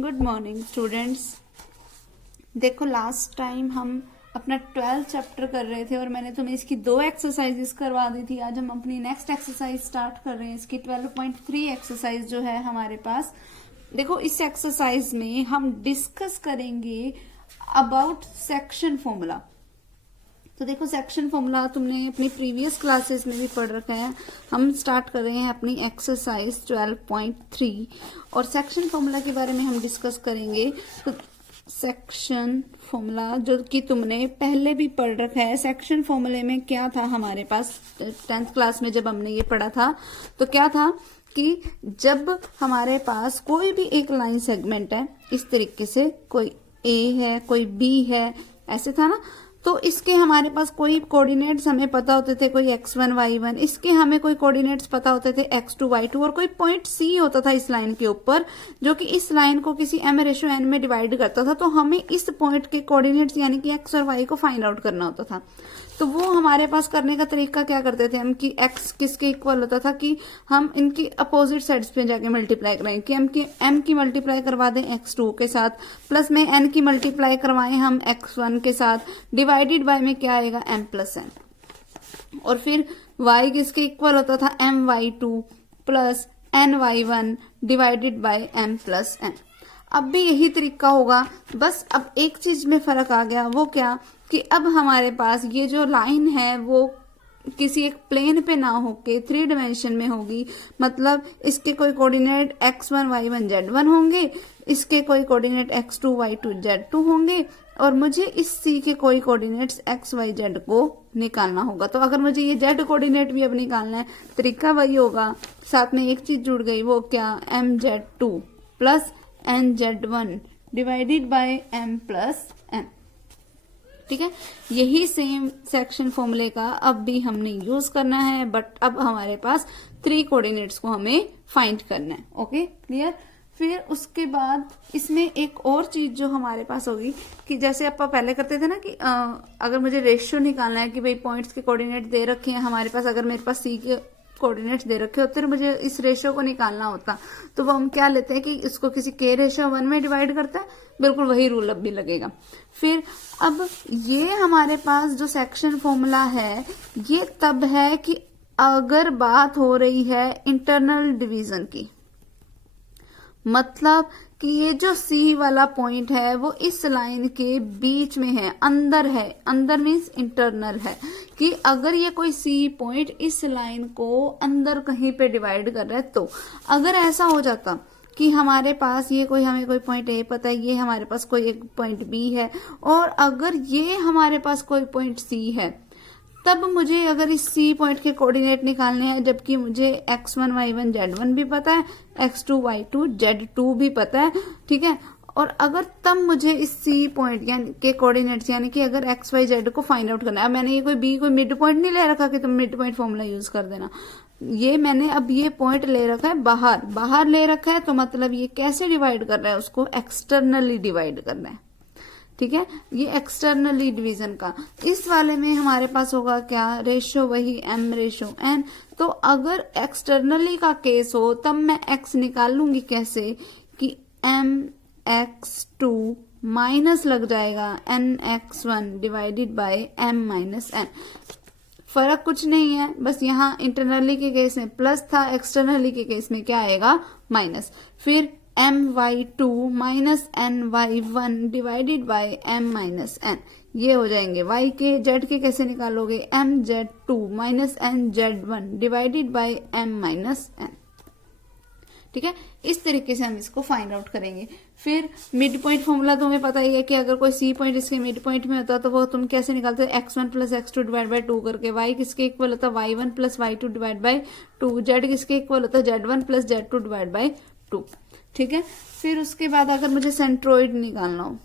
Good morning students. देखो last time हम अपना 12 चैप्टर कर रहे थे और मैंने तुम्हें इसकी 2 एक्सरसाइजेस करवा दी थी। आज हम अपनी नेक्स्ट एक्सरसाइज स्टार्ट कर रहे हैं। इसकी 12.3 एक्सरसाइज जो है हमारे पास। देखो इस एक्सरसाइज में हम डिस्कस करेंगे अबाउट सेक्शन फॉर्मूला। तो देखो सेक्शन फॉर्मूला तुमने अपनी प्रीवियस क्लासेस में भी पढ़ रखा है। हम स्टार्ट कर रहे हैं अपनी एक्सरसाइज 12.3 और सेक्शन फॉर्मूला के बारे में हम डिस्कस करेंगे। तो सेक्शन फॉर्मूला जो कि तुमने पहले भी पढ़ रखा है। सेक्शन फॉर्मूले में क्या था हमारे पास 10th क्लास में जब हमने ये पढ़ा था, तो क्या था कि जब हमारे पास कोई भी एक लाइन सेगमेंट है इस तरीके से, कोई ए है कोई बी है, ऐसे था ना, तो इसके हमारे पास कोई कोऑर्डिनेट्स हमें पता होते थे, कोई x1 y1, इसके हमें कोई कोऑर्डिनेट्स पता होते थे x2 y2, और कोई पॉइंट C होता था इस लाइन के ऊपर जो कि इस लाइन को किसी m/n में डिवाइड करता था। तो हमें इस पॉइंट के कोऑर्डिनेट्स यानी कि x और y को फाइंड आउट करना होता था। तो वो हमारे पास करने का तरीका क्या करते थे हम कि x किसके इक्वल होता था कि हम इनकी अपोजिट साइड्स पे जाके मल्टीप्लाई कराएं कि m की मल्टीप्लाई करवा दें x2 के साथ, प्लस में n की मल्टीप्लाई करवाएं हम x1 के साथ, डिवाइडेड बाय में क्या आएगा m प्लस n। और फिर y किसके इक्वल होता था my2 plus ny1 divided by m plus n। अब भी यही तरीका होगा, बस अब एक चीज में फर्क आ गया। वो क्या कि अब हमारे पास ये जो लाइन है वो किसी एक प्लेन पे ना होके 3 डायमेंशन में होगी। मतलब इसके कोई कोऑर्डिनेट x1 y1 z1 होंगे, इसके कोई कोऑर्डिनेट x2 y2 z2 होंगे, और मुझे इस C के कोई कोऑर्डिनेट्स x y z को निकालना होगा। तो अगर मुझे ये z कोऑर्डिनेट भी अब निकालना है, तरीका वही होगा, साथ में एक चीज जुड़ गई, वो क्या, mz2 plus nz1 divided by m plus n। ठीक है, यही सेम सेक्शन फॉर्मूले का अब भी हमने यूज करना है, बट अब हमारे पास 3 कोऑर्डिनेट्स को हमें फाइंड करना है। Okay, clear. फिर उसके बाद इसमें एक और चीज जो हमारे पास होगी कि जैसे आप पहले करते थे ना कि अगर मुझे रेशियो निकालना है कि भाई पॉइंट्स के कोऑर्डिनेट दे रखे हैं हमारे पास, अगर मेरे पास सी के कोऑर्डिनेट्स दे रखे होते हैं, मुझे इस रेशियो को निकालना होता, तो वो हम क्या लेते हैं कि इसको किसी k रेशियो 1 में डिवाइड करता है। बिल्कुल वही रूल अब भी लगेगा। फिर अब ये हमारे पास जो सेक्शन फॉर्मूला है ये तब है कि अगर बात हो रही है इंटरनल डिवीजन की, मतलब कि ये जो C वाला पॉइंट है वो इस लाइन के बीच में है, अंदर है। अंदर मीन्स इंटरनल है कि अगर ये कोई C पॉइंट इस लाइन को अंदर कहीं पे डिवाइड कर रहा है, तो अगर ऐसा हो जाता कि हमारे पास ये कोई, हमें कोई पॉइंट A पता है, ये हमारे पास कोई एक पॉइंट B है, और अगर ये हमारे पास कोई पॉइंट C है, तब मुझे अगर इस C पॉइंट के कोऑर्डिनेट निकालने हैं, जबकि मुझे x1 y1 z1 भी पता है, x2 y2 z2 भी पता है, ठीक है, और अगर तब मुझे इस C पॉइंट यानी के कोऑर्डिनेट्स यानी कि अगर x y z को फाइंड आउट करना है। अब मैंने ये कोई मिड पॉइंट नहीं ले रखा कि तुम मिड पॉइंट फॉर्मूला यूज कर देना, ये मैंने अब ये पॉइंट ले रखा है बाहर ले रखा है, तो मतलब ये कैसे डिवाइड कर रहा है, उसको एक्सटर्नली डिवाइड करना है। ठीक है, ये एक्सटर्नली डिवीजन का। इस वाले में हमारे पास होगा क्या, रेशियो वही m/n। तो अगर एक्सटर्नली का केस हो तब मैं x निकाल लूंगी कैसे कि mx2 माइनस लग जाएगा nx1 divided by m minus n। फर्क कुछ नहीं है, बस यहाँ इंटरनली के केस में प्लस था, एक्सटर्नली के केस में क्या आएगा, माइनस। फिर my2 minus ny1 divided by m minus n, ये हो जाएंगे। y के z के कैसे निकालोगे, mz2 minus nz1 divided by m minus n। ठीक है, इस तरीके से हम इसको फाइंड आउट करेंगे। फिर मिड पॉइंट फॉर्मूला तो हमें पता ही है कि अगर कोई C पॉइंट इसके मिड पॉइंट में होता तो वो तुम कैसे निकालते हो, x1 plus x2 divide by 2 करके। y किसके इक्वल होता है, y1 plus y2 divide by 2। z किसके इक्वल होता है, z1 plus z2 divide by 2। ठीक है, फिर उसके बाद अगर मुझे सेंट्रोइड निकालना हो,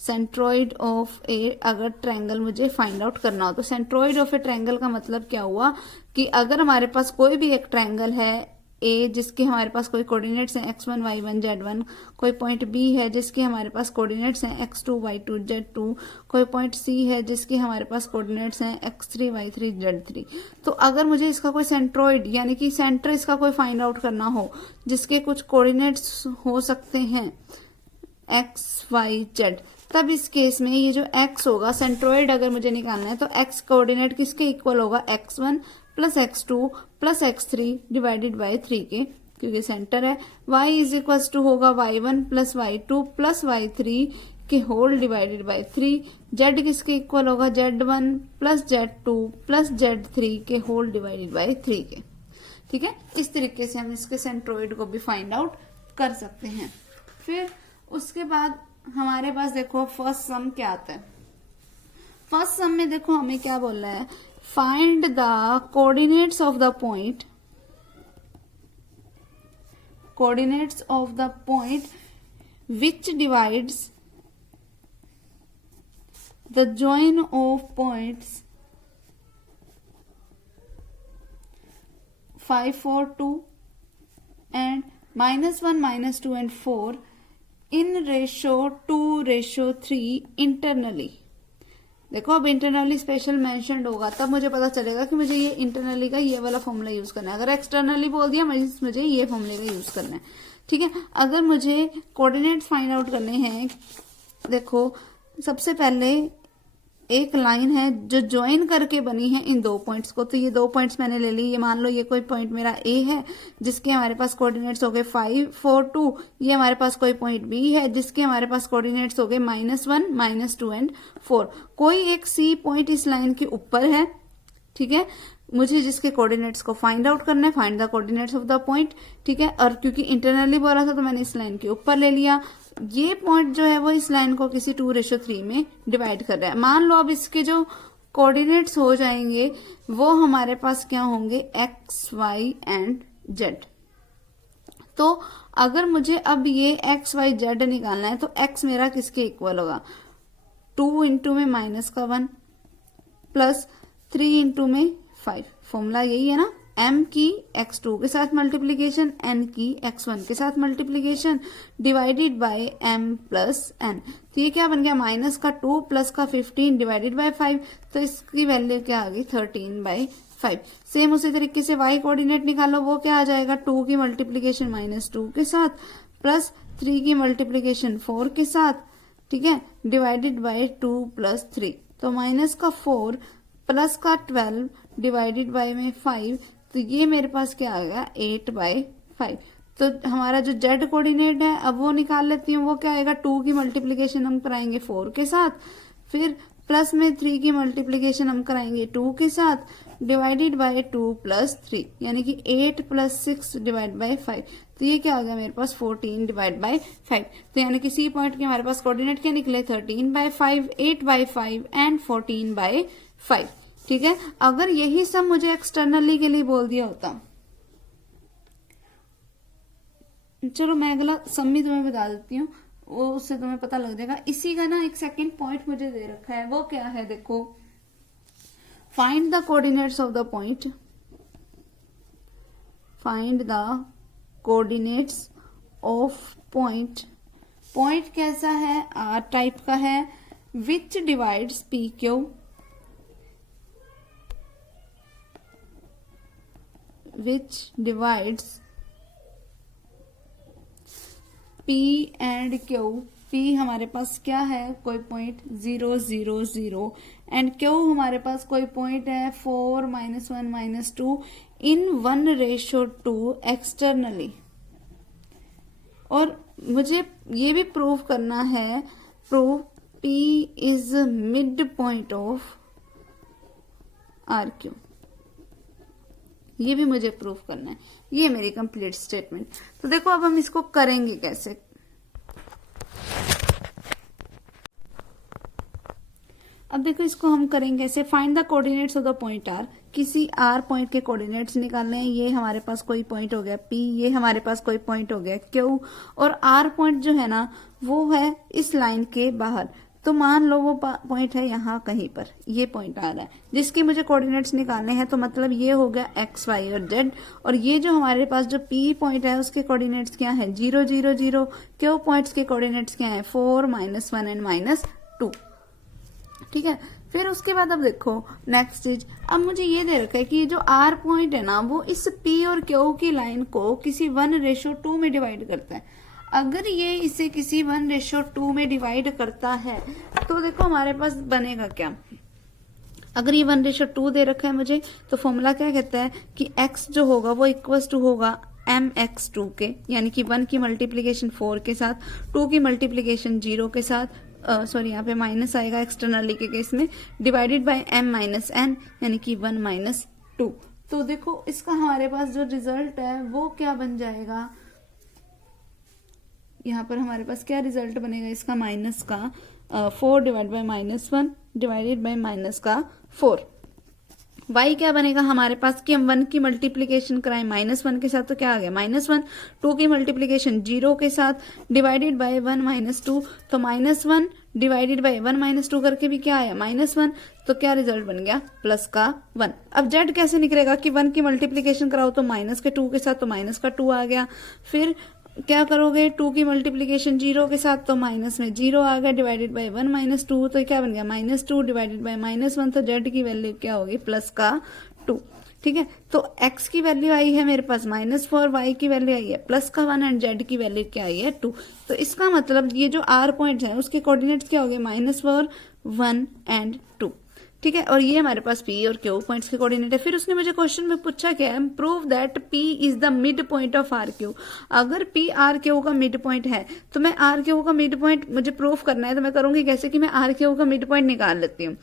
सेंट्रोइड ऑफ ए अगर ट्रायंगल मुझे फाइंड आउट करना हो, तो सेंट्रोइड ऑफ ए ट्रायंगल का मतलब क्या हुआ कि अगर हमारे पास कोई भी एक ट्रायंगल है ए जिसके हमारे पास कोई कोऑर्डिनेट्स हैं x1 y1 z1, कोई पॉइंट बी है जिसके हमारे पास कोऑर्डिनेट्स हैं x2 y2 z2, कोई पॉइंट सी है जिसके हमारे पास कोऑर्डिनेट्स हैं x3 y3 z3। तो अगर मुझे इसका कोई सेंट्रोइड यानी कि सेंटर इसका कोई फाइंड आउट करना हो जिसके कुछ कोऑर्डिनेट्स हो सकते हैं x y z, तब इस केस में ये जो x होगा सेंट्रोइड अगर मुझे निकालना है तो x कोऑर्डिनेट किसके इक्वल होगा x1 plus x2 plus x3 divided by 3 के, क्योंकि सेंटर है। y इज इक्वल टू होगा y1 plus y2 plus y3 के होल डिवाइडेड बाय 3। z किसके इक्वल होगा z1 plus z2 plus z3 के होल डिवाइडेड बाय 3 के। ठीक है, इस तरीके से हम इसके सेंट्रोइड को भी फाइंड आउट कर सकते हैं। फिर उसके बाद हमारे पास देखो फर्स्ट सम क्या आता है। फर्स्ट सम में देखो हमें क्या बोल रहा है, find the coordinates of the point, coordinates of the point which divides the join of points 5 4 2 and -1 -2 and 4 in ratio 2:3 internally. देखो अब इंटरनली स्पेशल मेंशन्ड होगा तब मुझे पता चलेगा कि मुझे ये इंटरनली का ये वाला फॉर्मूला यूज करना है। अगर एक्सटर्नली बोल दिया मुझे ये फॉर्मूले का यूज करना है। ठीक है, अगर मुझे कोऑर्डिनेट्स फाइंड आउट करने हैं, देखो सबसे पहले एक लाइन है जो ज्वाइन करके बनी है इन दो पॉइंट्स को, तो ये दो पॉइंट्स मैंने ले ली। ये मान लो ये कोई पॉइंट मेरा ए है जिसके हमारे पास कोऑर्डिनेट्स हो गए 5 4 2, ये हमारे पास कोई पॉइंट बी है जिसके हमारे पास कोऑर्डिनेट्स हो गए -1 -2 एंड 4। कोई एक सी पॉइंट इस लाइन के ऊपर है। ठीक है, मुझे जिसके कोऑर्डिनेट्स को फाइंड आउट करना है, find the coordinates of the point. ठीक है, और क्योंकि इंटरनली बोला था तो मैंने इस लाइन के ऊपर ले लिया। ये पॉइंट जो है वो इस लाइन को किसी 2:3 में डिवाइड कर रहा है। मान लो अब इसके जो कोऑर्डिनेट्स हो जाएंगे वो हमारे पास क्या होंगे, x y एंड z। तो अगर मुझे अब ये x y z निकालना है तो x मेरा किसके इक्वल होगा, 2 इंटू में -1 प्लस 3 इंटू में 5। फॉर्मूला यही है ना, m की x2 के साथ मल्टीप्लीकेशन, n की x1 के साथ multiplication divided by m plus n। तो ये क्या बन गया, माइनस का 2 प्लस का 15 डिवाइडेड बाय 5, तो इसकी वैल्यू क्या आ गई 13/5। सेम उसी तरीके से y कोऑर्डिनेट निकालो, वो क्या आ जाएगा, 2 की मल्टीप्लीकेशन -2 के साथ प्लस 3 की मल्टीप्लीकेशन 4 के साथ। ठीक है, डिवाइडेड बाय 2 प्लस 3, तो माइनस का 4 प्लस का 12 डिवाइडेड बाय में 5, तो ये मेरे पास क्या आ गया 8/5। तो हमारा जो z कोऑर्डिनेट है अब वो निकाल लेती हूँ, वो क्या आएगा, 2 की मल्टीप्लीकेशन हम कराएंगे 4 के साथ, फिर प्लस में 3 की मल्टीप्लीकेशन हम कराएंगे 2 के साथ डिवाइडेड बाय 2 प्लस 3, यानी कि 8 प्लस 6 डिवाइड बाय 5। तो ये क्या आ गया मेरे पास 14 डिवाइड बाय 5। तो यानी कि सी पॉइंट के हमारे पास कोऑर्डिनेट क्या निकले, 13/5, 8/5 एंड 14/5। ठीक है, अगर यही सब मुझे एक्सटर्नली के लिए बोल दिया होता, चलो मैं अगला सम भी तुम्हें बता देती हूँ, वो उससे तुम्हें पता लग जाएगा। इसी का ना एक सेकंड पॉइंट मुझे दे रखा है, वो क्या है, देखो find the coordinates of the point, find the coordinates of point. Point कैसा है, आर टाइप का है, विच divides P Q, which divides P and Q। P हमारे पास क्या है, कोई पॉइंट 0 0 0 एंड Q हमारे पास कोई पॉइंट है 4 -1 -2 इन 1:2 एक्सटर्नली। और मुझे ये भी प्रूव करना है, prove P is mid point of RQ, ये भी मुझे प्रूव करना है। ये मेरी कंप्लीट स्टेटमेंट। तो देखो अब हम इसको करेंगे कैसे। अब देखो इसको हम करेंगे ऐसे, find the coordinates of the point R. किसी आर पॉइंट के कोऑर्डिनेट्स निकालने हैं। ये हमारे पास कोई पॉइंट हो गया P, ये हमारे पास कोई पॉइंट हो गया Q, और आर पॉइंट जो है ना वो है इस लाइन के बाहर। तो मान लो वो पॉइंट है यहाँ कहीं पर, ये पॉइंट आ रहा है जिसकी मुझे कोऑर्डिनेट्स निकालने हैं। तो मतलब ये हो गया एक्स वाई और जेड, और ये जो हमारे पास जो पी पॉइंट है उसके कोऑर्डिनेट्स क्या है 0 0 0, क्यू पॉइंट्स के कोऑर्डिनेट्स क्या है 4 -1 एंड -2। ठीक है, फिर उसके बाद अब देखो नेक्स्ट चीज, अब मुझे ये दे रखा है कि ये जो आर पॉइंट है ना वो इस पी और क्यू की लाइन को किसी 1:2 में डिवाइड करता है। अगर ये इसे किसी 1:2 में डिवाइड करता है तो देखो हमारे पास बनेगा क्या। अगर ये 1:2 दे रखा है मुझे, तो फॉर्मूला क्या कहता है कि x जो होगा वो इक्वल्स टू होगा mx2 के, यानी कि 1 की मल्टीप्लीकेशन 4 के साथ, 2 की मल्टीप्लीकेशन 0 के साथ, सॉरी यहाँ पे माइनस आएगा एक्सटर्नली के केस में, डिवाइडेड बाय m - n यानी कि 1 - 2। तो देखो इसका हमारे पास जो रिजल्ट है वो क्या बन जाएगा, यहाँ पर हमारे पास क्या रिजल्ट बनेगा इसका, माइनस का 4 divide by -1 divided by minus का 4। y क्या बनेगा हमारे पास कि हम 1 की मल्टीप्लीकेशन कराएं -1 के साथ, तो क्या आ गया -1, 2 की मल्टीप्लीकेशन 0 के साथ डिवाइडेड बाय 1 - 2, तो -1 डिवाइडेड बाय 1 - 2 करके भी क्या आया -1, तो क्या रिजल्ट बन गया प्लस का 1। अब z कैसे निकलेगा कि 1 की मल्टीप्लीकेशन कराओ तो माइनस के 2 के साथ, तो माइनस का 2 आ गया। फिर क्या करोगे 2 की मल्टीप्लीकेशन 0 के साथ, तो माइनस में 0 आ गया, डिवाइडेड बाय 1 - 2, तो क्या बन गया -2 डिवाइडेड बाय -1, तो z की वैल्यू क्या होगी प्लस का 2। ठीक है, तो x की वैल्यू आई है मेरे पास -4, y की वैल्यू आई है प्लस का 1 एंड z की वैल्यू क्या आई है 2। तो इसका मतलब ये जो r पॉइंट है उसके कोऑर्डिनेट्स क्या हो गए -4, 1 एंड 2। ठीक है, और ये हमारे पास P और Q पॉइंट्स के कोऑर्डिनेट है। फिर उसने मुझे क्वेश्चन में पूछा क्या है, prove that P is the midpoint of R Q. अगर P आर क्यू का मिड पॉइंट है तो मैं आर क्यू का मिड पॉइंट मुझे प्रूव करना है, तो मैं करूंगी कैसे कि मैं आर क्यू का मिड पॉइंट निकाल लेती हूँ।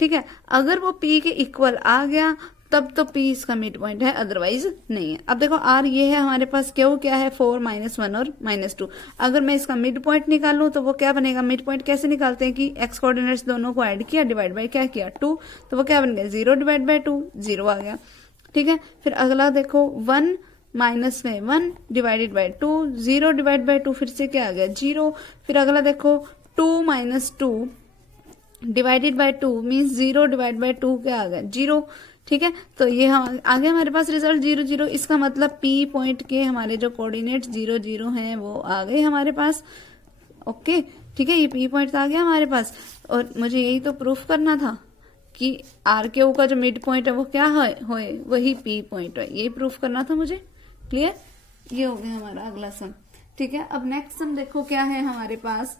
ठीक है, अगर वो P के इक्वल आ गया तब तो P इसका मिड पॉइंट है, अदरवाइज नहीं है। अब देखो R ये है हमारे पास, Q क्या है 4 -1 और -2। अगर मैं इसका मिड पॉइंट निकालूं तो वो क्या बनेगा, मिड पॉइंट कैसे निकालते हैं कि x कोऑर्डिनेट्स दोनों को ऐड किया, डिवाइड बाय क्या किया 2, तो वो क्या बन गया 0 डिवाइड बाय 2, 0 आ गया। ठीक है, फिर अगला देखो 1 माइनस में 1 डिवाइडेड बाय 2, 0 डिवाइड बाय 2 फिर से क्या आ गया 0। फिर अगला देखो 2 - 2 divided by 2 means 0 divide by 2 क्या आ गया 0। ठीक है, तो ये हम आगे हमारे पास रिजल्ट 0 0, इसका मतलब P पॉइंट के हमारे जो कोऑर्डिनेट्स 0 0 हैं वो आ गए हमारे पास। ओके, ठीक है, ये P पॉइंट आ गया हमारे पास, और मुझे यही तो प्रूफ करना था कि आर क्यू का जो मिड पॉइंट है वो क्या होए वही P पॉइंट है, यही प्रूफ करना था मुझे। क्लियर, ये हो गया हमारा अगला सम। ठीक है, अब नेक्स्ट सम देखो क्या है हमारे पास,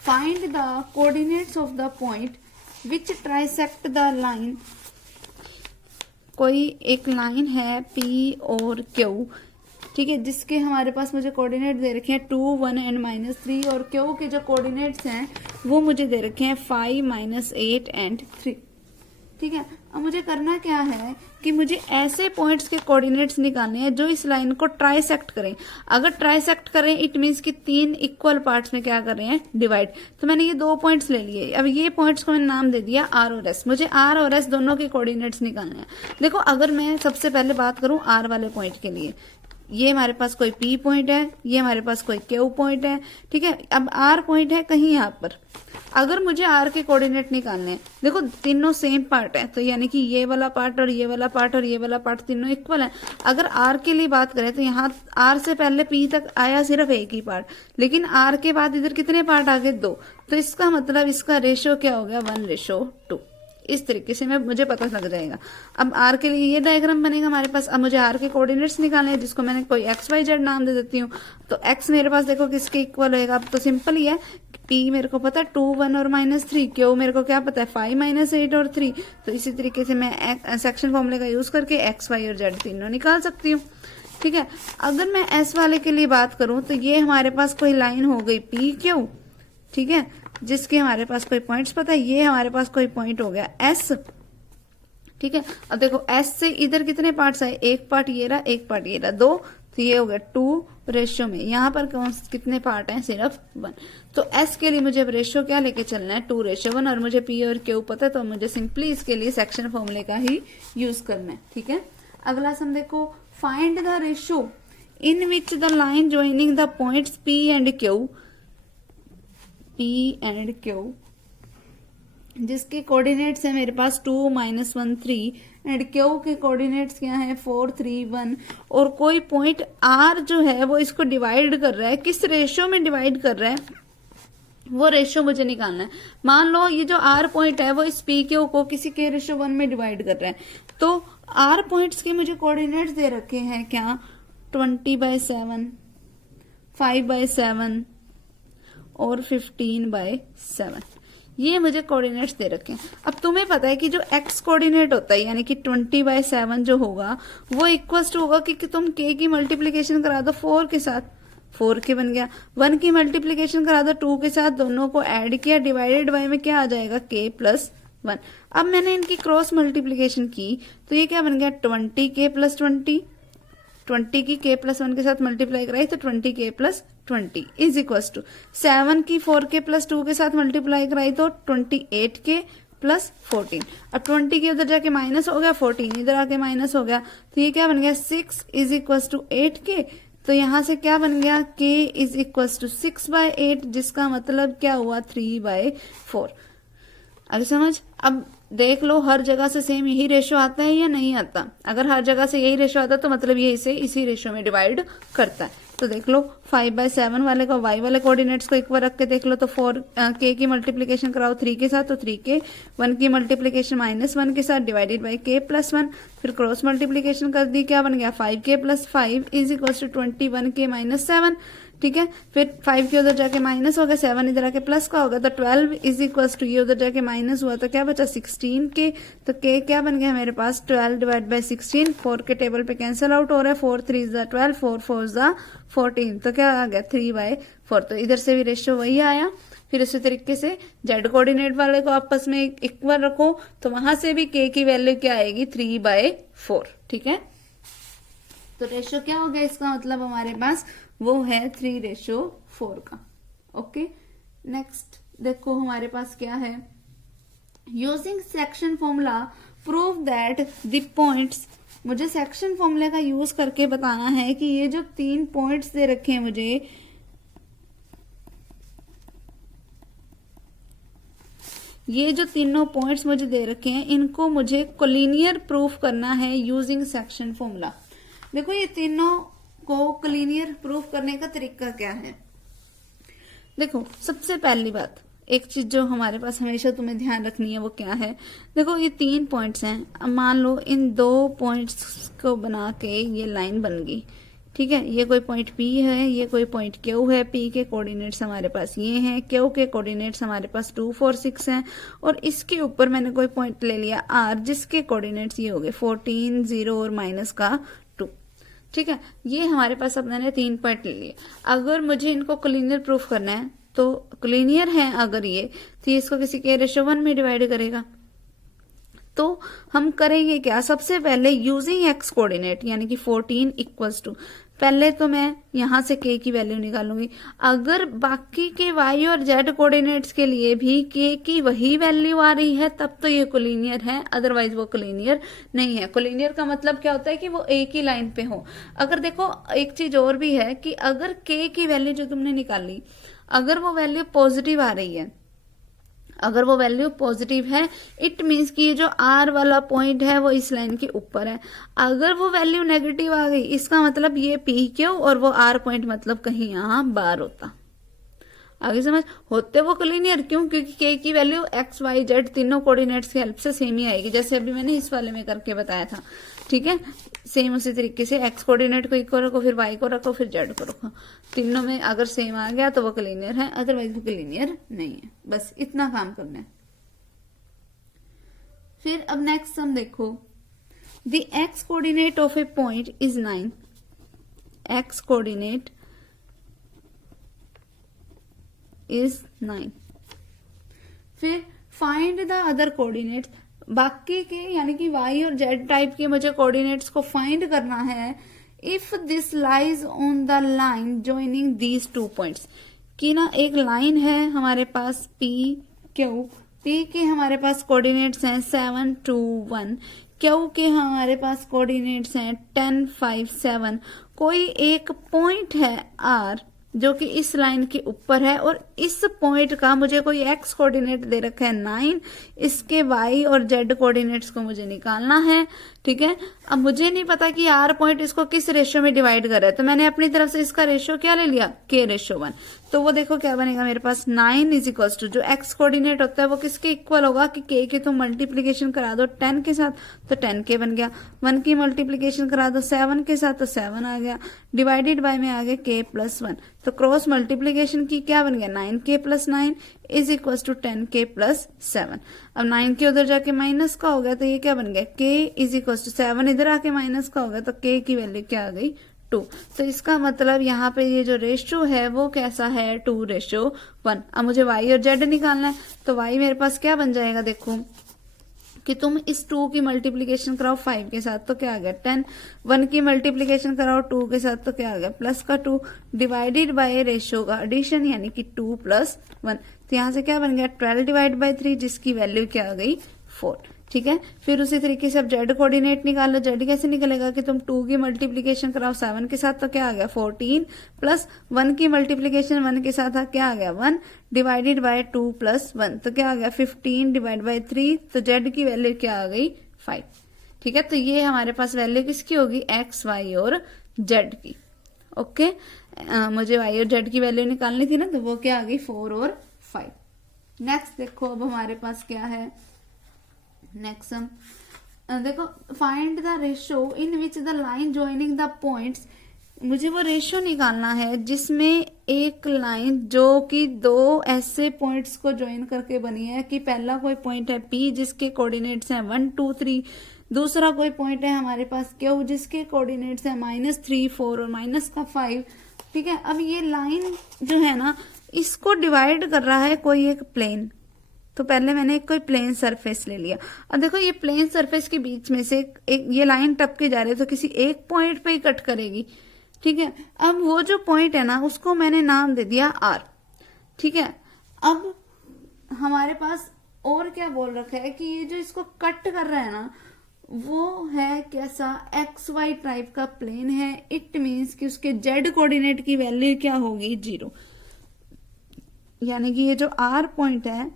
find the coordinates of the point which trisect the line. कोई एक लाइन है P और Q, ठीक है, जिसके हमारे पास मुझे कोऑर्डिनेट दे रखे हैं 2 1 एंड -3, और Q के जो कोऑर्डिनेट्स हैं वो मुझे दे रखे हैं 5 -8 एंड 3। ठीक है, अब मुझे करना क्या है कि मुझे ऐसे पॉइंट्स के कोऑर्डिनेट्स निकालने हैं जो इस लाइन को ट्राइसेक्ट करें। अगर ट्राइसेक्ट करें इट मीन्स कि 3 इक्वल पार्ट्स में क्या कर रहे हैं डिवाइड। तो मैंने ये 2 पॉइंट्स ले लिए, अब ये पॉइंट्स को मैंने नाम दे दिया R और S। मुझे R और S दोनों के कोऑर्डिनेट्स निकालने हैं। देखो अगर मैं सबसे पहले बात करूं R वाले पॉइंट के लिए, ये हमारे पास कोई P पॉइंट है, ये हमारे पास कोई Q पॉइंट है। ठीक है, अब R पॉइंट है कहीं यहाँ पर, अगर मुझे R के कोऑर्डिनेट निकालने हैं, देखो तीनों सेम पार्ट है, तो यानी कि ये वाला पार्ट और ये वाला पार्ट और ये वाला पार्ट तीनों इक्वल है। अगर R के लिए बात करें तो यहाँ R से पहले P तक आया सिर्फ एक ही पार्ट, लेकिन R के बाद इधर कितने पार्ट आ गए 2, तो इसका मतलब इसका रेशियो क्या हो गया 1:2। इस तरीके से मुझे पता लग जाएगा। अब R के लिए ये डायग्राम बनेगा हमारे पास। अब मुझे R के कोऑर्डिनेट्स निकालने हैं, जिसको मैंने कोई XYZ नाम दे देती हूँ। तो X मेरे पास देखो किसके इक्वल होएगा, अब तो सिंपल ही है, P मेरे को पता है 2 1 और -3, Q मेरे को क्या पता है 5 -8 और 3। तो इसी तरीके से मैं सेक्शन फॉर्मूले का यूज करके X Y और Z तीनों निकाल सकती हूँ। ठीक है, अगर मैं S वाले के लिए बात करूं तो ये हमारे पास कोई लाइन हो गई PQ, ठीक है, जिसके हमारे पास कोई पॉइंट्स पता है, ये हमारे पास कोई पॉइंट हो गया S। ठीक है, अब देखो S से इधर कितने पार्ट्स आए, एक पार्ट ये रहा, एक पार्ट ये रहा, 2, तो ये हो गया 2 रेशियो में। यहाँ पर कितने पार्ट हैं, सिर्फ 1। तो S के लिए मुझे अब रेशियो क्या लेके चलना है 2:1, और मुझे P और Q पता है, तो मुझे सिंपली इसके लिए सेक्शन फॉर्मूले का ही यूज करना है। ठीक है, अगला सम देखो, find the ratio in which the line joining the points P and Q P and Q, जिसके कोऑर्डिनेट्स है मेरे पास 2, -1, 3 एंड Q के कोऑर्डिनेट्स क्या है 4, 3, 1, और कोई पॉइंट R जो है वो इसको डिवाइड कर रहा है, किस रेशियो में डिवाइड कर रहा है वो रेशियो मुझे निकालना है। मान लो ये जो R पॉइंट है वो इस PQ को किसी के रेशियो 1 में डिवाइड कर रहा है, तो R पॉइंट्स के मुझे कोऑर्डिनेट्स दे रखे हैं क्या 20/7, 5/7 और 15/7, ये मुझे कोऑर्डिनेट्स दे रखे हैं। अब तुम्हें पता है कि जो x कोऑर्डिनेट होता है यानी कि 20/7 जो होगा वो इक्वल्स टू होगा कि तुम k की मल्टीप्लीकेशन करा दो 4 के साथ, 4k बन गया, 1 की मल्टीप्लीकेशन करा दो 2 के साथ, दोनों को ऐड किया, डिवाइडेड बाय में क्या आ जाएगा k+1। अब मैंने इनकी क्रॉस मल्टीप्लीकेशन की तो ये क्या बन गया 20k+20, 20 की k+1 के साथ मल्टीप्लाई कराई तो 20k+20 इज इक्वल्स टू 7 की 4k+2 के साथ मल्टीप्लाई कराई तो 28k+14। अब 20 के उधर जाके माइनस हो गया, 14 इधर आके माइनस हो गया, तो ये क्या बन गया 6 इज इक्वल्स टू 8k। तो यहां से क्या बन गया k इज इक्वल्स टू 6/8, जिसका मतलब क्या हुआ 3/4। अभी समझ। अब देख लो हर जगह से सेम यही रेशियो आता है या नहीं आता। अगर हर जगह से यही रेशियो आता है तो मतलब ये इसे इसी रेशियो में डिवाइड करता है। तो देख लो 5/7 वाले को y वाले कोऑर्डिनेट्स को एक बार रख के देख लो, तो 4k की मल्टीप्लीकेशन कराओ 3 के साथ तो 3k, 1 की मल्टीप्लीकेशन -1 के साथ डिवाइडेड बाय k+1, फिर क्रॉस मल्टीप्लीकेशन कर दी, क्या बन गया 5k+5 is equal to 21k - 7। ठीक है, फिर 5 के उधर जाके माइनस हो गया, 7 इधर आके प्लस का होगा, तो 12 इज इक्वल टू ये उधर जाके माइनस हुआ तो क्या बचा 16k। तो k क्या बन गया मेरे पास 12 डिवाइड बाय 16, 4 के टेबल पे कैंसिल आउट हो रहा है, 4 3 ज़ा 12, 4 4 ज़ा 14, तो क्या आ गया 3/4। तो इधर से भी रेशियो वही आया। फिर इसी तरीके से जेड कोऑर्डिनेट वाले को आपस में इक्वल रखो तो वहां से भी k की वैल्यू क्या आएगी 3/4। ठीक है, तो रेशियो क्या हो गया, इसका मतलब हमारे पास वो है 3:4 का। ओके, नेक्स्ट देखो हमारे पास क्या है, using section formula prove that the points. मुझे सेक्शन फॉर्मूले का यूज करके बताना है कि ये जो 3 पॉइंट्स दे रखे हैं मुझे, ये जो तीनों पॉइंट्स मुझे दे रखे हैं इनको मुझे कोलिनियर प्रूफ करना है यूजिंग सेक्शन फॉर्मूला। देखो ये तीनों को कोलिनियर प्रूफ करने का तरीका क्या है। देखो सबसे पहली बात, एक चीज जो हमारे पास हमेशा तुम्हें ध्यान रखनी है वो क्या है, देखो ये 3 पॉइंट्स हैं, अब मान लो इन 2 पॉइंट्स को बना के ये लाइन बन गई। ठीक है, ये कोई पॉइंट P है, ये कोई पॉइंट Q है, P के कोऑर्डिनेट्स हमारे पास ये हैं, Q के कोऑर्डिनेट्स हमारे पास 2 4 6 हैं, और इसके ऊपर मैंने कोई पॉइंट ले लिया R जिसके कोऑर्डिनेट्स ये हो गए 14 0 और -2। ठीक है, ये हमारे पास अब मैंने 3 पॉइंट ले लिए। अगर मुझे इनको कोलिनियर प्रूफ करना है तो कोलिनियर है अगर ये, तो ये इसको किसी के रेशियो 1 में डिवाइड करेगा। तो हम करेंगे क्या, सबसे पहले यूजिंग एक्स कोऑर्डिनेट यानी कि 14 इक्वल्स टू, पहले तो मैं यहां से k की वैल्यू निकालूंगी। अगर बाकी के y और z कोऑर्डिनेट्स के लिए भी k की वही वैल्यू आ रही है तब तो ये कोलिनियर है, अदरवाइज वो कोलिनियर नहीं है। कोलिनियर का मतलब क्या होता है कि वो एक ही लाइन पे हो। अगर देखो एक चीज और भी है कि अगर k की वैल्यू जो तुमने निकाली, अगर वो वैल्यू पॉजिटिव आ रही है, अगर वो वैल्यू पॉजिटिव है इट मीन्स कि ये जो R वाला पॉइंट है वो इस लाइन के ऊपर है। अगर वो वैल्यू नेगेटिव आ गई इसका मतलब ये PQ और वो R पॉइंट मतलब कहीं यहां बाहर होता। आगे समझ, होते वो कोलिनियर क्यों, क्योंकि k की वैल्यू x y z तीनों कोऑर्डिनेट्स की हेल्प से सेम ही आएगी, जैसे अभी मैंने इस वाले में करके बताया था। ठीक है, सेम उसी तरीके से x कोऑर्डिनेट को इक्वल रखो, फिर y को रखो, फिर z को रखो, तीनों में अगर सेम आ गया तो वो कोलिनियर है, अदरवाइज वो कोलिनियर नहीं है। बस इतना काम करना है। फिर अब नेक्स्ट हम देखो, the x coordinate of A point is 9। x coordinate is 9। फिर फाइंड द अदर कोऑर्डिनेट्स, बाकी के यानी कि y और z टाइप के मुझे कोऑर्डिनेट्स को फाइंड करना है। If this lies on the line joining these 2 points, कि ना एक लाइन है हमारे पास P के हमारे पास कोऑर्डिनेट्स हैं 7 2 1, Q के हमारे पास कोऑर्डिनेट्स हैं 10 5 7, कोई एक पॉइंट है R जो कि इस लाइन के ऊपर है, और इस पॉइंट का मुझे कोई एक्स कोऑर्डिनेट दे रखा है 9, इसके वाई और जेड कोऑर्डिनेट्स को मुझे निकालना है। ठीक है, अब मुझे नहीं पता कि आर पॉइंट इसको किस रेशियो में डिवाइड कर रहा है, तो मैंने अपनी तरफ से इसका रेशियो क्या ले लिया, k/1। तो वो देखो क्या बनेगा मेरे पास, 9 इज इक्वल टू, जो एक्स कोऑर्डिनेट होता है वो किसके इक्वल होगा कि k के तुम मल्टीप्लीकेशन करा दो 10 के साथ तो 10k बन गया, 1 की मल्टीप्लीकेशन करा दो 7 के साथ तो 7 आ गया, डिवाइडेड बाय में आ गया k+1, तो क्रॉस मल्टीप्लीकेशन की क्या बन गया, 9k+9 is equal to 10k+7। अब 9 के उधर जाके माइनस का हो गया तो ये क्या बन गया, k इज इक्वल टू 7 इधर आके माइनस का हो गया तो k की वैल्यू क्या आ गई, 2। तो इसका मतलब यहाँ पे ये जो रेशियो है वो कैसा है, 2:1। अब मुझे y और z निकालना है, तो y मेरे पास क्या बन जाएगा, देखो कि तुम इस 2 की मल्टीप्लीकेशन कराओ 5 के साथ तो क्या आ गया 10, 1 की मल्टीप्लीकेशन कराओ 2 के साथ तो क्या आ गया प्लस का 2, डिवाइडेड बाय रेशियो का एडिशन यानी कि 2+1, तो यहाँ से क्या बन गया 12 डिवाइड बाय 3, जिसकी वैल्यू क्या आ गई 4। ठीक है, फिर उसी तरीके से अब जेड कोऑर्डिनेट निकालो, जेड कैसे निकलेगा कि तुम 2 की मल्टीप्लीकेशन कराओ 7 के साथ तो क्या आ गया 14, प्लस 1 की मल्टीप्लीकेशन 1 के साथ क्या आ गया 1, डिवाइडेड बाय 2+1 तो क्या आ गया 15 डिवाइड बाय 3, तो जेड की वैल्यू क्या आ गई 5। ठीक है, तो ये हमारे पास वैल्यू किसकी होगी, एक्स वाई और जेड की। ओके, मुझे वाई और जेड की वैल्यू निकालनी थी ना, तो वो क्या आ गई 4 और 5। नेक्स्ट देखो अब हमारे पास क्या है, नेक्स्ट सम देखो, find the ratio in which the line joining the points, मुझे वो रेशियो निकालना है जिसमें एक लाइन जो कि दो ऐसे पॉइंट्स को ज्वाइन करके बनी है कि पहला कोई पॉइंट है P जिसके कोऑर्डिनेट्स हैं 1 2 3, दूसरा कोई पॉइंट है हमारे पास Q जिसके कोऑर्डिनेट्स हैं -3 4 और -5। ठीक है, अब ये लाइन जो है ना इसको डिवाइड कर रहा है कोई एक प्लेन, तो पहले मैंने एक कोई प्लेन सरफेस ले लिया। अब देखो ये प्लेन सरफेस के बीच में से एक ये लाइन टपके जा रही है तो किसी एक पॉइंट पे ही कट करेगी। ठीक है, अब वो जो पॉइंट है ना उसको मैंने नाम दे दिया R। ठीक है, अब हमारे पास और क्या बोल रखा है कि ये जो इसको कट कर रहा है ना वो है कैसा, XY टाइप का प्लेन है। इट मीन्स कि उसके Z कोऑर्डिनेट की वैल्यू क्या होगी 0, यानी कि ये जो R पॉइंट है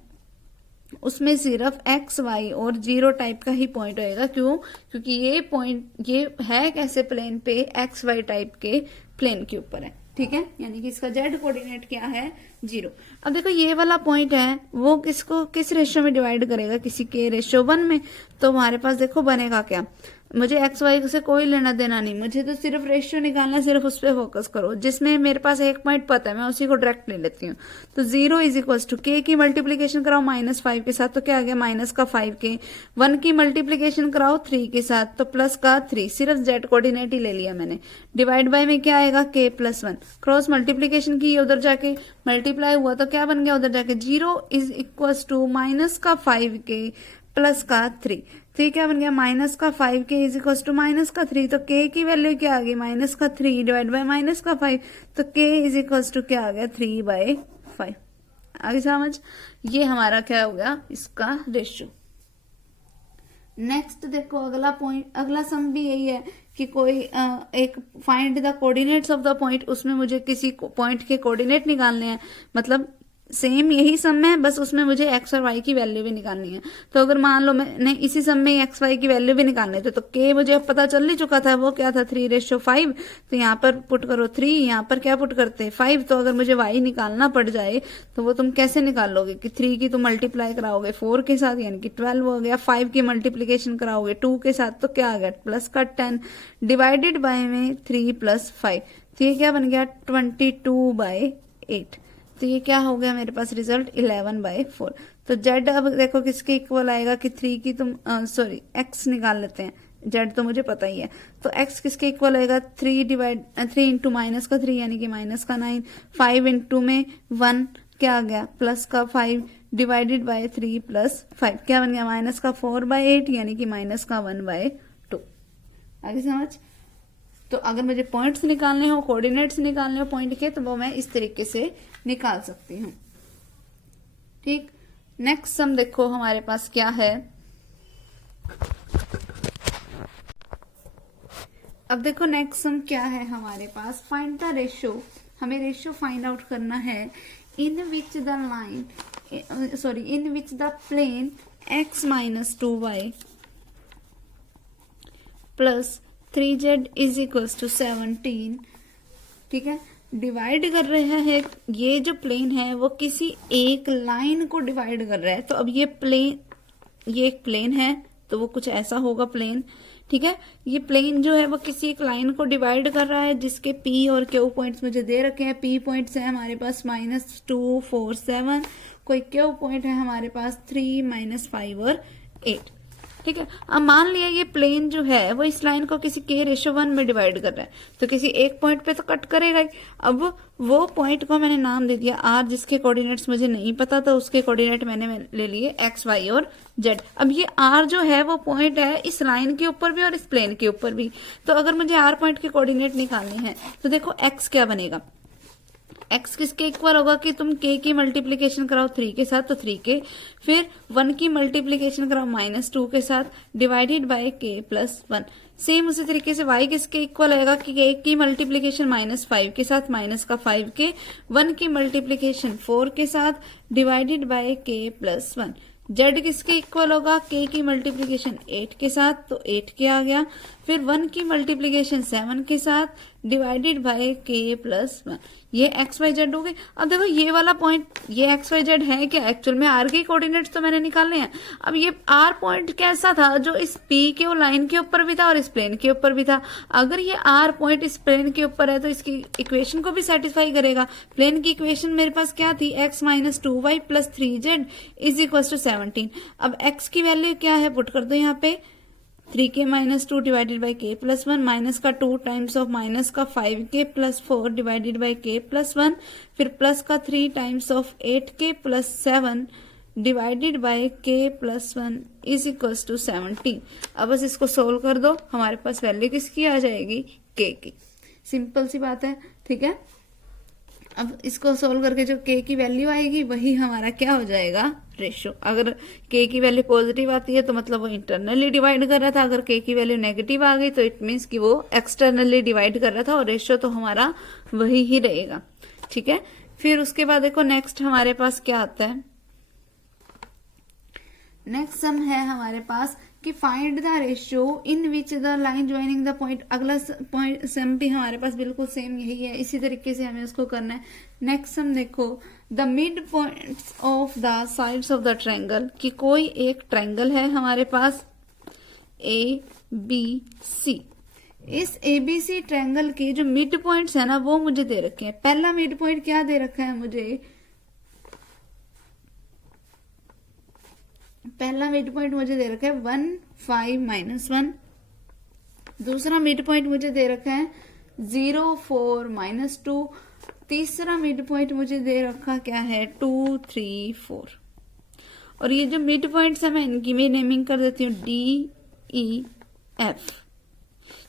उसमें सिर्फ XY और 0 टाइप का ही पॉइंट होएगा। क्यों, क्योंकि ये पॉइंट ये है कैसे प्लेन पे, XY टाइप के प्लेन के ऊपर है। ठीक है, यानी कि इसका Z कोऑर्डिनेट क्या है 0। अब देखो ये वाला पॉइंट है वो किसको किस रेशियो में डिवाइड करेगा, किसी k/1 में, तो हमारे पास देखो बनेगा क्या, मुझे XY से कोई लेना देना नहीं, मुझे तो सिर्फ रेशियो निकालना, सिर्फ उस पर फोकस करो जिसमें मेरे पास एक पॉइंट पता है, मैं उसी को डायरेक्ट ले लेती हूँ। तो 0 इज इक्वल टू k की मल्टीप्लीकेशन कराओ -5 के साथ तो क्या आ गया -5k, 1 की मल्टीप्लीकेशन कराओ 3 के साथ तो +3, सिर्फ Z कोऑर्डिनेट ही ले लिया मैंने, डिवाइड बाय में क्या आएगा k+1, क्रॉस मल्टीप्लीकेशन की उधर जाके मल्टीप्लाई हुआ तो क्या बन गया उधर जाके 0 इज इक्वल टू -5k +3, तो ये क्या बन गया -5k इज इक्वल टू -3, तो k की वैल्यू क्या आ गई -3 डिवाइड बाय -5, तो k इज इक्वल टू क्या आ गया 3/5। आगे समझ, ये हमारा क्या हो गया इसका रेशियो। नेक्स्ट देखो अगला पॉइंट, अगला सम भी यही है कि कोई एक find the coordinates of the point, उसमें मुझे किसी पॉइंट के कोऑर्डिनेट निकालने हैं, मतलब सेम यही सम है बस उसमें मुझे एक्स और वाई की वैल्यू भी निकालनी है। तो अगर मान लो मैंने इसी सम में एक्स वाई की वैल्यू भी निकालनी थे तो के मुझे अब पता चल ही चुका था, वो क्या था 3:5, तो यहाँ पर पुट करो 3, यहाँ पर क्या पुट करते हैं 5, तो अगर मुझे वाई निकालना पड़ जाए तो वो तुम कैसे निकाल लोगे कि 3 की तुम मल्टीप्लाई कराओगे 4 के साथ यानी कि 12 हो गया, 5 की मल्टीप्लीकेशन कराओगे 2 के साथ तो क्या आ गया +10, डिवाइडेड बाय में 3+5, तो ये क्या बन गया 22/8, तो ये क्या हो गया मेरे पास रिजल्ट 11/4। तो Z अब देखो किसके इक्वल आएगा कि 3 की तुम X निकाल लेते हैं, Z तो मुझे पता ही है, तो X किसके इक्वल आएगा 3 इंटू -3 यानी कि -9, 5 इंटू में 1 क्या आ गया +5 डिवाइडेड बाय 3+5 क्या बन गया -4/8 यानी कि -1/2। आगे समझ, तो अगर मुझे पॉइंट्स निकालने हो, कोऑर्डिनेट्स निकालने हो पॉइंट के, तो वो मैं इस तरीके से निकाल सकती हूँ। ठीक, नेक्स्ट सम देखो हमारे पास क्या है। अब देखो नेक्स्ट सम क्या है हमारे पास, फाइंड द रेशियो, हमें रेशियो फाइंड आउट करना है in which the line in which the plane x minus 2y plus 3z is equals to 17, ठीक है, डिवाइड कर रहा है। ये जो प्लेन है वो किसी एक लाइन को डिवाइड कर रहा है। तो अब ये एक प्लेन है तो वो कुछ ऐसा होगा प्लेन, ठीक है। ये प्लेन जो है वो किसी एक लाइन को डिवाइड कर रहा है जिसके P और Q पॉइंट्स मुझे दे रखे हैं। P पॉइंट्स है हमारे पास -2, 4, 7, कोई Q पॉइंट है हमारे पास 3, -5 और 8, ठीक है। अब मान लिया ये प्लेन जो है वो इस लाइन को किसी k/1 में डिवाइड कर रहा है, तो किसी एक पॉइंट पे तो कट करेगा ही। अब वो पॉइंट को मैंने नाम दे दिया r, जिसके कोऑर्डिनेट्स मुझे नहीं पता, तो उसके कोऑर्डिनेट मैंने ले लिए x, y और z। अब ये r जो है वो पॉइंट है इस लाइन के ऊपर भी और इस प्लेन के ऊपर भी। तो अगर मुझे r पॉइंट के कोऑर्डिनेट निकालने हैं तो देखो x क्या बनेगा। x किसके इक्वल होगा कि तुम k की मल्टीप्लीकेशन कराओ 3 के साथ तो 3k, फिर 1 की मल्टीप्लीकेशन कराओ -2 के साथ divided by k plus 1। Same उसी तरीके से y किसके इक्वल आएगा कि k की मल्टीप्लीकेशन -5 के साथ -5k, 1 की मल्टीप्लीकेशन 4 के साथ divided by k plus 1। z किसके इक्वल होगा k की मल्टीप्लीकेशन 8 के साथ तो 8k आ गया, फिर 1 की मल्टीप्लीकेशन 7 के साथ डिवाइडेड बाय k प्लस 1। ये एक्स वाई जेड हो गए। अब देखो ये वाला पॉइंट ये एक्स वाई जेड है क्या, एक्चुअल में आर के कोऑर्डिनेट्स तो मैंने निकालने हैं। अब ये आर पॉइंट कैसा था, जो इस पी के लाइन के ऊपर भी था और इस प्लेन के ऊपर भी था। अगर ये आर पॉइंट इस प्लेन के ऊपर है तो इसकी इक्वेशन को भी सेटिस्फाई करेगा। प्लेन की इक्वेशन मेरे पास क्या थी, x minus 2y plus 3z is equal to 17। अब x की वैल्यू क्या है, पुट कर दो यहाँ पे 3k minus 2 divided by k plus 1, minus का 2 टाइम्स ऑफ माइनस का 5k plus 4 divided by k plus 1, फिर प्लस का 3 times of 8k plus 7 divided by k plus 1 is equals to 17। अब बस इसको सोल्व कर दो, हमारे पास वैल्यू किसकी आ जाएगी, k की। सिंपल सी बात है, ठीक है। अब इसको सोल्व करके जो k की वैल्यू आएगी वही हमारा क्या हो जाएगा, रेशियो। अगर k की वैल्यू पॉजिटिव आती है तो मतलब वो इंटरनली डिवाइड कर रहा था, अगर k की वैल्यू नेगेटिव आ गई तो इट मीन्स कि वो एक्सटर्नली डिवाइड कर रहा था, और रेशियो तो हमारा वही ही रहेगा, ठीक है। फिर उसके बाद देखो नेक्स्ट हमारे पास क्या आता है, नेक्स्ट सम है हमारे पास कि find the ratio in which the line joining the point. अगला पॉइंट सम भी हमारे पास बिल्कुल सेम यही है, इसी तरीके से हमें उसको करना है। नेक्स्ट सम देखो, the mid points of the sides of the triangle, कि कोई एक ट्रायंगल है हमारे पास ABC। इस ABC ट्रायंगल के जो मिड पॉइंट्स है ना वो मुझे दे रखे हैं। पहला मिड पॉइंट क्या दे रखा है मुझे, पहला मिड पॉइंट मुझे दे रखा है 1, 5, -1। दूसरा मिड पॉइंट मुझे दे रखा है 0, 4, -2। तीसरा मिड पॉइंट मुझे दे रखा क्या है 2, 3, 4। और ये जो मिड पॉइंट्स है मैं इनकी भी नेमिंग कर देती हूँ DEF,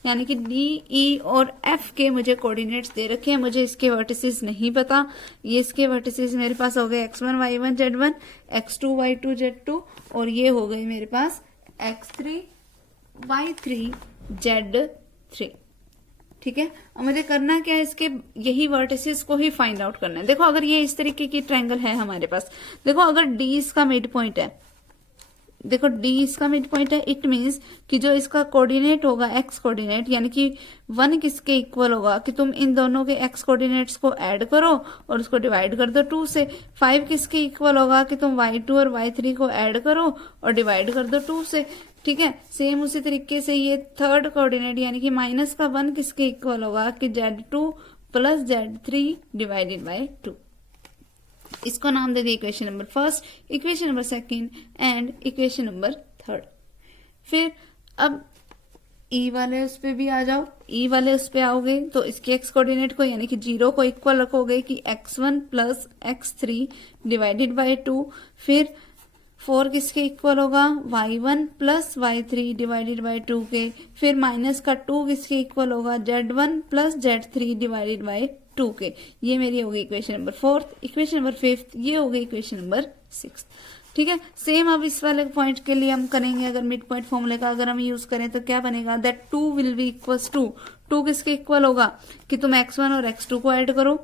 यानी कि DE और F के मुझे कोऑर्डिनेट्स दे रखे हैं। मुझे इसके वर्टिसेस नहीं पता, ये इसके वर्टिसेस मेरे पास हो गए x1, y1, z1, x2, y2, z2, और ये हो गए मेरे पास x3, y3, z3, ठीक है। अब मुझे करना क्या है, इसके यही वर्टिसेस को ही फाइंड आउट करना है। देखो अगर ये इस तरीके की ट्रायंगल है हमारे पास, देखो अगर D इसका मिड पॉइंट है, देखो D इसका मिड पॉइंट है, इट मीन्स कि जो इसका कोऑर्डिनेट होगा x कोऑर्डिनेट, यानी कि 1 किसके इक्वल होगा कि तुम इन दोनों के x कोऑर्डिनेट्स को ऐड करो और उसको डिवाइड कर दो 2 से। 5 किसके इक्वल होगा कि तुम y2 और y3 को ऐड करो और डिवाइड कर दो 2 से, ठीक है। सेम उसी तरीके से ये थर्ड कोऑर्डिनेट यानी कि -1 किसके इक्वल होगा कि z2 plus z3 divided by 2। इसको नाम दे दिए equation number first, equation number second and equation number third. फिर अब ई वाले उस पे भी आ जाओ, ई वाले उस पे आओगे तो इसके एक्स कोऑर्डिनेट को यानी कि 0 को इक्वल रखोगे कि x1 plus x3 divided by 2। फिर 4 किसके इक्वल होगा, y1 plus y3 divided by 2 के। फिर माइनस का 2 किसके इक्वल होगा, z1 plus z3 divided by 2 के। ये मेरी होगी equation number fourth. Equation number fifth ये होगी इक्वेशन नंबर सिक्स, ठीक है। सेम अब इस वाले पॉइंट के लिए हम करेंगे, अगर मिड पॉइंट फॉर्मूले का अगर हम यूज करें तो क्या बनेगा, that 2 will be equals to 2 किसके इक्वल होगा कि तुम x1 और x2 को ऐड करो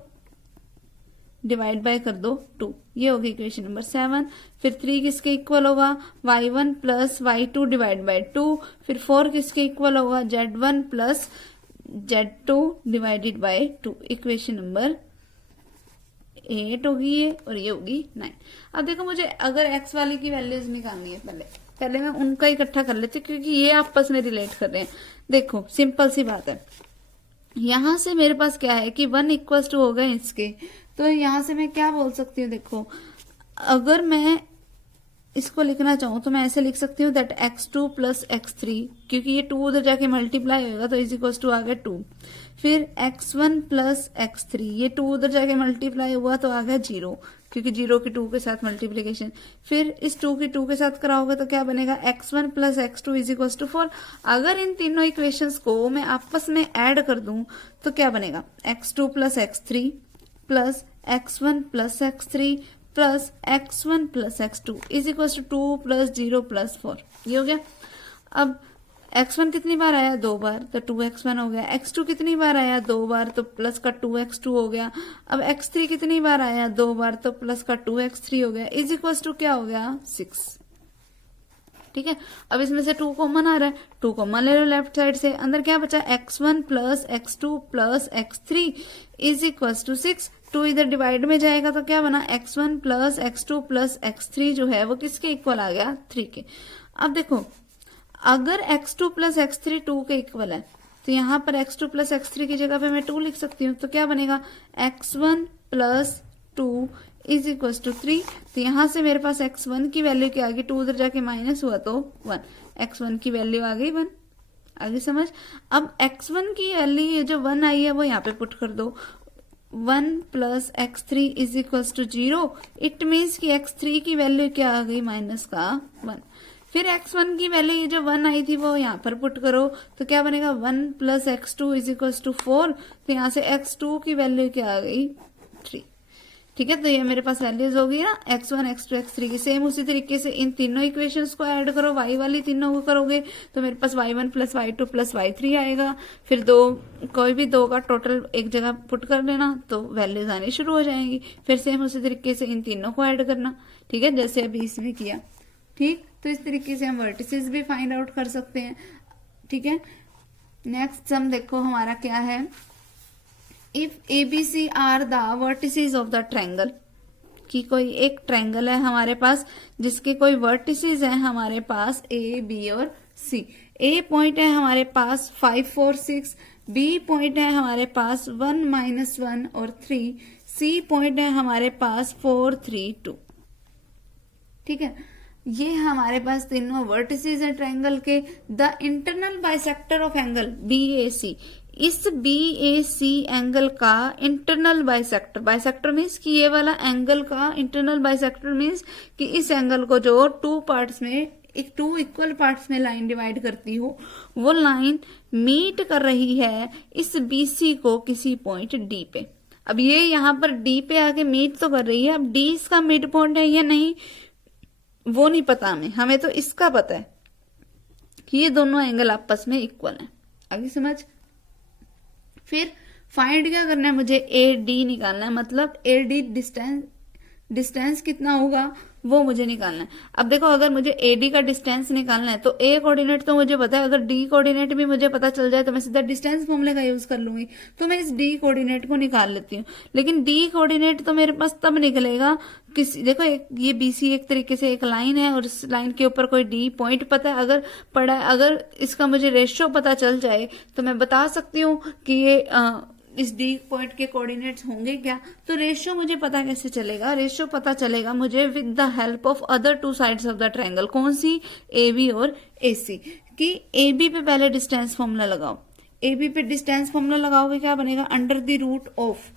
डिवाइड बाय कर दो 2, ये होगी इक्वेशन नंबर 7। फिर 3 किसके इक्वल होगा, y1 plus y2 divide by 2। फिर 4 किसके इक्वल होगा, z1 plus z2 divided by 2, equation number 8 होगी ये, और ये होगी 9। अब देखो मुझे अगर x वाली की वैल्यूज निकालनी है, पहले मैं उनका इकट्ठा कर लेती हूँ क्योंकि ये आपस में रिलेट कर रहे हैं। देखो सिंपल सी बात है, यहां से मेरे पास क्या है कि 1 इक्वल्स टू हो गए इसके, तो यहां से मैं क्या बोल सकती हूँ, देखो अगर मैं इसको लिखना चाहूं तो मैं ऐसे लिख सकती हूँ दैट x2 प्लस x3, क्योंकि ये 2 उधर जाके मल्टीप्लाई होगा तो इज इक्वल्स टू आ गया 2। फिर x1 प्लस x3, ये 2 उधर जाके मल्टीप्लाई हुआ तो आ गया 0, क्योंकि 0 की 2 के साथ मल्टीप्लीकेशन। फिर इस 2 की 2 के साथ कराओगे तो क्या बनेगा, x1 plus x2 is equals to 4। अगर इन तीनों इक्वेशंस को मैं आपस में ऐड कर दूं तो क्या बनेगा, x2 plus x3 plus x1 plus x3 plus x1 plus x2 is equal to 2 plus 0 plus 4, ये हो गया। अब x1 कितनी बार आया, 2 बार, तो 2x1 हो गया। x2 कितनी बार आया, 2 बार, तो प्लस का 2x2 हो गया। अब x3 कितनी बार आया, 2 बार, तो प्लस का 2x3 हो गया, इज इक्वल टू क्या हो गया, 6। ठीक है, अब इसमें से 2 कॉमन आ रहा है, 2 कॉमन ले लो लेफ्ट साइड से, अंदर क्या बचा, x1 plus x2 plus x3 is equal to 6। 2 इधर डिवाइड में जाएगा तो क्या बना, x1 plus x2 plus x3 जो है वो किसके इक्वल आ गया, 3 के। अब देखो अगर x2 प्लस x3 2 के इक्वल है तो यहाँ पर x2 प्लस x3 की जगह पे मैं 2 लिख सकती हूँ, तो क्या बनेगा, x1 plus 2 is equal to 3। तो यहां से मेरे पास x1 की वैल्यू क्या आ गई, 2 उधर जाके माइनस हुआ तो 1, x1 की वैल्यू आ गई 1। आगे समझ। अब x1 की वैल्यू जो 1 आई है वो यहाँ पे पुट कर दो, 1 plus x3 is equal to 0। It means कि x3 की वैल्यू क्या आ गई, माइनस का 1। फिर x1 की वैल्यू ये जो 1 आई थी वो यहाँ पर पुट करो तो क्या बनेगा, 1 plus x2 is equal to 4। तो यहाँ से x2 की वैल्यू क्या आ गई, 3। ठीक है, तो ये मेरे पास वैल्यूज होगी ना x1 x2 x3 की। सेम उसी तरीके से इन तीनों इक्वेशंस को ऐड करो, y वाली तीनों को करोगे तो मेरे पास y1 plus y2 plus y3 आएगा। फिर कोई भी 2 का टोटल एक जगह पुट कर लेना तो वैल्यूज आनी शुरू हो जाएंगी। फिर सेम उसी तरीके से इन तीनों को ऐड करना, ठीक है, जैसे अभी इसमें किया। ठीक, तो इस तरीके से हम वर्टिसेस भी फाइंड आउट कर सकते हैं। ठीक है, नेक्स्ट सम देखो हमारा क्या है, if ABC are the vertices of the triangle, कि कोई एक ट्रायंगल है हमारे पास जिसके कोई वर्टिसेस हैं हमारे पास A, B और C। A पॉइंट है हमारे पास 5 4 6, B पॉइंट है हमारे पास 1 -1 और 3, C पॉइंट है हमारे पास 4 3 2। ठीक है, ये हमारे पास तीनों वर्टिसेस हैं ट्रायंगल के। The internal bisector of angle BAC, इस BAC एंगल का इंटरनल बाइसेक्टर, बाइसेक्टर मीन्स कि ये वाला एंगल का इंटरनल बाइसेक्टर मीन्स कि इस एंगल को जो 2 पार्ट्स में, 2 इक्वल पार्ट्स में लाइन डिवाइड करती हो, वो लाइन मीट कर रही है इस BC को किसी पॉइंट D पे। अब ये यहाँ पर D पे आके मीट तो कर रही है, अब D इसका मिड पॉइंट है या नहीं वो नहीं पता हमें तो इसका पता है कि ये दोनों एंगल आपस में इक्वल हैं। आगे समझ। फिर फाइंड क्या करना है मुझे, AD निकालना है, मतलब AD डिस्टेंस कितना होगा वो मुझे निकालना है। अब देखो अगर मुझे AD का डिस्टेंस निकालना है तो A कोऑर्डिनेट तो मुझे पता है, अगर D कोऑर्डिनेट भी मुझे पता चल जाए तो मैं सीधा डिस्टेंस फॉर्मूले का यूज कर लूंगी, तो मैं इस D कोऑर्डिनेट को निकाल लेती हूँ। लेकिन D कोऑर्डिनेट तो मेरे पास तब निकलेगा देखो ये BC एक तरीके से एक लाइन है और इस लाइन के ऊपर कोई D पॉइंट पता है, अगर इसका मुझे रेशियो पता चल जाए तो मैं बता सकती हूँ कि ये इस D पॉइंट के कोऑर्डिनेट्स होंगे क्या। तो रेशियो मुझे पता कैसे चलेगा, रेशियो पता चलेगा मुझे with the help of other 2 sides of the triangle. कौन सी, AB और AC, कि AB पे पहले डिस्टेंस फॉर्मूला लगाओ। AB पे डिस्टेंस फॉर्मूला लगाओगे क्या बनेगा, अंडर द रूट ऑफ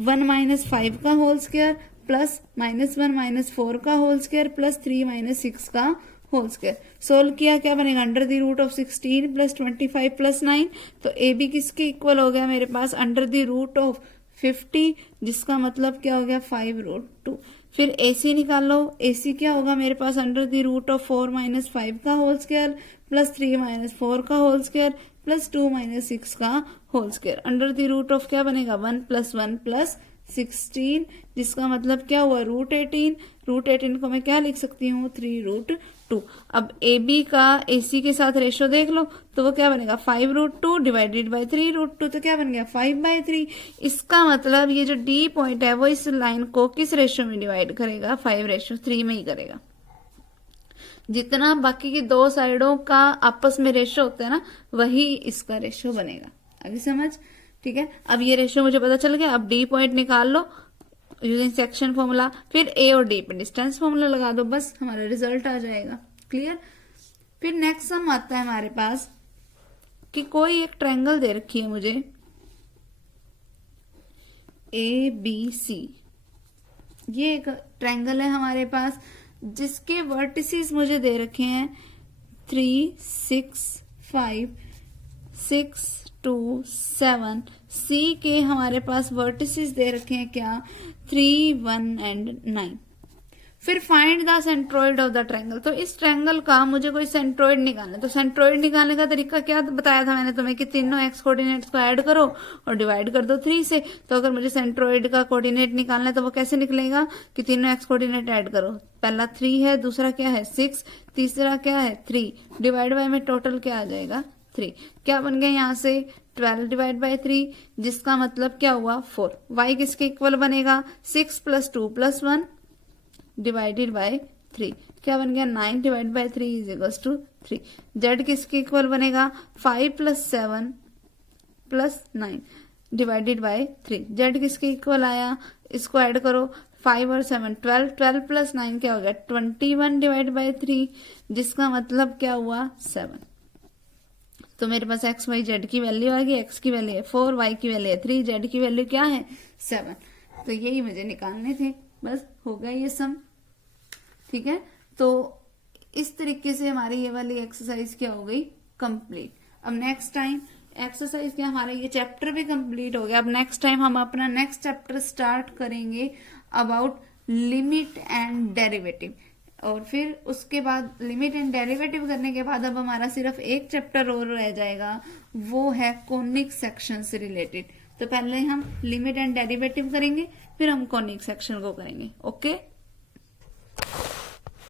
1 - 5 का होल स्क्वायर प्लस -1 - 4 का होल स्क्वायर प्लस 3 - 6 का होल स्क्वायर। सोल्व किया क्या बनेगा, under the root of 16 plus 25 plus 9। तो AB किसके इक्वल हो गया मेरे पास, अंडर द रूट ऑफ 50, जिसका मतलब क्या हो गया 5√2। फिर AC निकाल लो, AC क्या होगा मेरे पास, अंडर द रूट ऑफ 4 - 5 का होल स्क्वायर प्लस 3 - 4 का होल स्क्वायर प्लस 2 - 6 का whole square. Under the root of क्या बनेगा, 1 + 1 + 16, जिसका मतलब क्या हुआ √18। √18 को मैं क्या लिख सकती हूँ 3√2। अब AB का AC के साथ रेशो देख लो तो वो क्या बनेगा 5√2 डिवाइडेड बाय 3√2, तो क्या बन गया 5/3। इसका मतलब ये जो D पॉइंट है वो इस लाइन को किस रेशो में डिवाइड करेगा 5:3 में ही करेगा। जितना बाकी की दो साइडों का आपस में रेशो होता है ना, वही इसका रेशो बनेगा। अभी समझ, ठीक है। अब ये रेशो मुझे पता चल गया। अब डी पॉइंट निकाल लो यूजिंग सेक्शन फॉर्मूला, फिर ए और डी पे डिस्टेंस फॉर्मूला लगा दो, बस हमारा रिजल्ट आ जाएगा। क्लियर। फिर नेक्स्ट सम आता है हमारे पास कि कोई एक ट्रायंगल दे रखी है मुझे ABC। ये एक ट्रायंगल है हमारे पास जिसके वर्टिसेस मुझे दे रखे हैं 3, 6, 5, 6, 2, 7। सी के हमारे पास वर्टिसेस दे रखे हैं क्या 3, 1 एंड 9। फिर find the centroid of the triangle. तो इस ट्रायंगल का मुझे कोई सेंट्रोइड निकालना है। तो सेंट्रोइड निकालने का तरीका क्या बताया था मैंने तुम्हें कि तीनों एक्स कोऑर्डिनेट्स को ऐड करो और डिवाइड कर दो 3 से। तो अगर मुझे सेंट्रोइड का कोऑर्डिनेट निकालना है तो वो कैसे निकलेगा कि तीनों एक्स कोऑर्डिनेट ऐड करो। पहला 3 है, दूसरा क्या है 6, तीसरा क्या है 3, डिवाइड बाय में टोटल क्या आ जाएगा 3। क्या बन गया यहाँ से 12 डिवाइड बाय 3, जिसका मतलब क्या हुआ 4। y किसके इक्वल बनेगा 6 + 2 + 1 डिवाइडेड बाय 3, क्या बन गया 9 divide by 3 is equals to 3। z किसके इक्वल बनेगा 5 + 7 + 9 डिवाइडेड बाय 3। z किसके इक्वल आया, इसको ऐड करो 5 और 7 12, 12 + 9 क्या हो गया 21 डिवाइड बाय 3, जिसका मतलब क्या हुआ 7। तो मेरे पास x, y, z की वैल्यू आ गई। x की वैल्यू है 4, y की वैल्यू है 3, z की वैल्यू क्या है 7। तो यही मुझे निकालने थे, बस हो गया ये सम। ठीक है, तो इस तरीके से हमारी ये वाली एक्सरसाइज क्या हो गई कंप्लीट। अब नेक्स्ट टाइम एक्सरसाइज क्या, हमारा ये चैप्टर भी कंप्लीट हो गया। अब नेक्स्ट टाइम हम अपना नेक्स्ट चैप्टर स्टार्ट करेंगे अबाउट लिमिट एंड डेरिवेटिव। और फिर उसके बाद लिमिट एंड डेरिवेटिव करने के बाद अब हमारा सिर्फ एक चैप्टर और रह जाएगा, वो है कॉनिक सेक्शन से रिलेटेड। तो पहले हम लिमिट एंड डेरिवेटिव करेंगे, फिर हम कॉनिक सेक्शन को करेंगे। ओके।